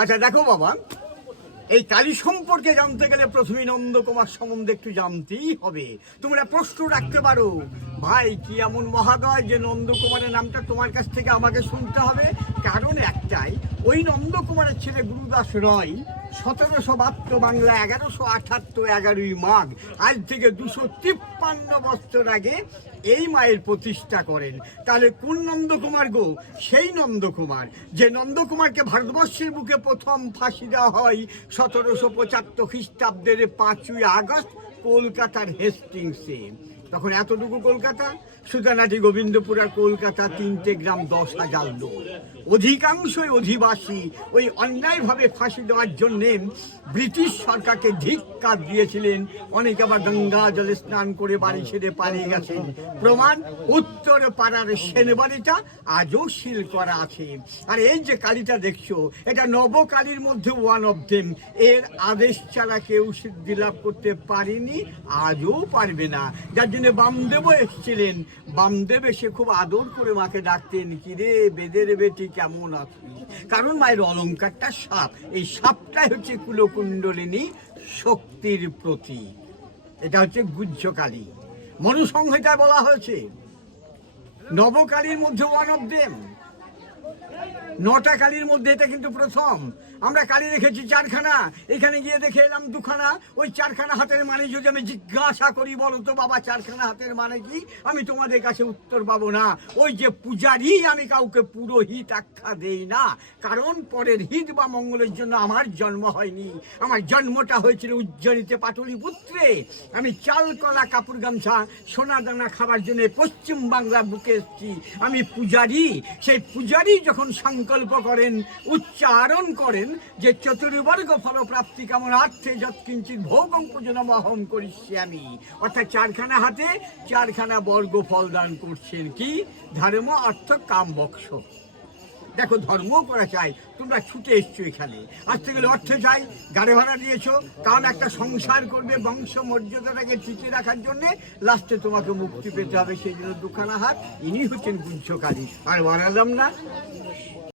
আচ্ছা দেখো বাবা, এই কালী সম্পর্কে জানতে গেলে প্রথমে নন্দকুমার সম্বন্ধে একটু জানতেই হবে। তোমরা প্রশ্ন রাখতে পারো, ভাই কি এমন মহাদয় যে নন্দকুমারের নামটা তোমার কাছ থেকে আমাকে শুনতে হবে? কারণ একটাই, ওই নন্দকুমারের ছেলে গুরুদাস রয় 1772 বাংলা 1178 11ই মাঘ, আজ থেকে 253 বছর আগে এই মায়ের প্রতিষ্ঠা করেন। তাহলে কোন নন্দকুমার গো? সেই নন্দকুমার যে নন্দকুমারকে ভারতবর্ষের বুকে প্রথম ফাঁসি দেওয়া হয় 1775 খ্রিস্টাব্দের 5ই আগস্ট কলকাতার হেস্টিংসে। তখন এতটুকু কলকাতা, সুতানাটি, গোবিন্দপুর আর কলকাতা 3টে গ্রাম, 10,000 লোক, অধিকাংশই অধিবাসী। ওই অন্যায়ভাবে ফাঁসি দেওয়ার জন্যে ব্রিটিশ সরকারকে ধিক্কার দিয়েছিলেন। অনেকে আবার গঙ্গা জলে স্নান করে বাড়ি ছেড়ে পালিয়ে গেছেন। প্রমাণ, উত্তর পাড়ার সেনবাড়িটা আজও সিল করা আছে। আর এই যে কালীটা দেখছো, এটা নবকালীর মধ্যে ওয়ান অফ দেম। এর আদেশ ছাড়া কেউ সিদ্ধি লাভ করতে পারেনি, আজও পারবে না। যার জন্য বামদেবও এসেছিলেন। বামদেব এসে খুব আদর করে মাকে ডাকতেন, কি রে বেদের বেটি কেমন আছিস? কারণ মায়ের অলঙ্কারটা সাপ, এই সাপটাই হচ্ছে কুলকুণ্ডলিনী শক্তির প্রতীক। এটা হচ্ছে গুহ্যকালী। মনুসংহিতায় বলা হয়েছে নবকালীর মধ্যে ওয়ান অফ দেম। 9টা কালীর মধ্যে এটা কিন্তু প্রথম। আমরা কালী রেখেছি 4খানা, এখানে গিয়ে দেখে এলাম 2খানা। ওই 4খানা হাতের মানে যদি আমি জিজ্ঞাসা করি, বলো তো বাবা 4খানা হাতের মানে কি, আমি তোমাদের কাছে উত্তর পাবো না। ওই যে পূজারি, আমি কাউকে পুরোহিত আখ্যা দেই না, কারণ পরের হিত বা মঙ্গলের জন্য আমার জন্ম হয়নি। আমার জন্মটা হয়েছিল উজ্জয়িনীতে পাটলিপুত্রে। আমি চাল কলা কাপড় গামছা সোনা দানা খাবার জন্য পশ্চিম বাংলার বুকে এসেছি। আমি পূজারি। সেই পূজারি যখন সংকল্প করেন, উচ্চারণ করেন যে চতুর্বর্গ ফলপ্রাপ্তি কামনার্থে যৎকিঞ্চিৎ ভোগং পূজনম অহং করিষ্যামি, অর্থাৎ 4খানা হাতে 4খানা বর্গ ফল দান করছেন। কি? ধর্ম, অর্থ, কাম, মোক্ষ। দেখো, ধর্ম করা চাই, তোমরা ছুটে এসছো এখানে। আসতে গেলে অর্থ চাই, গাড়ি ভাড়া দিয়েছো, কারণ একটা সংসার করবে, বংশ মর্যাদাটাকে টিকিয়ে রাখার জন্য। লাস্টে তোমাকে মুক্তি পেতে হবে, সেই জন্য 2খানা হাত। ইনি হচ্ছেন গুহ্যকালী। আর বাড়ালাম না।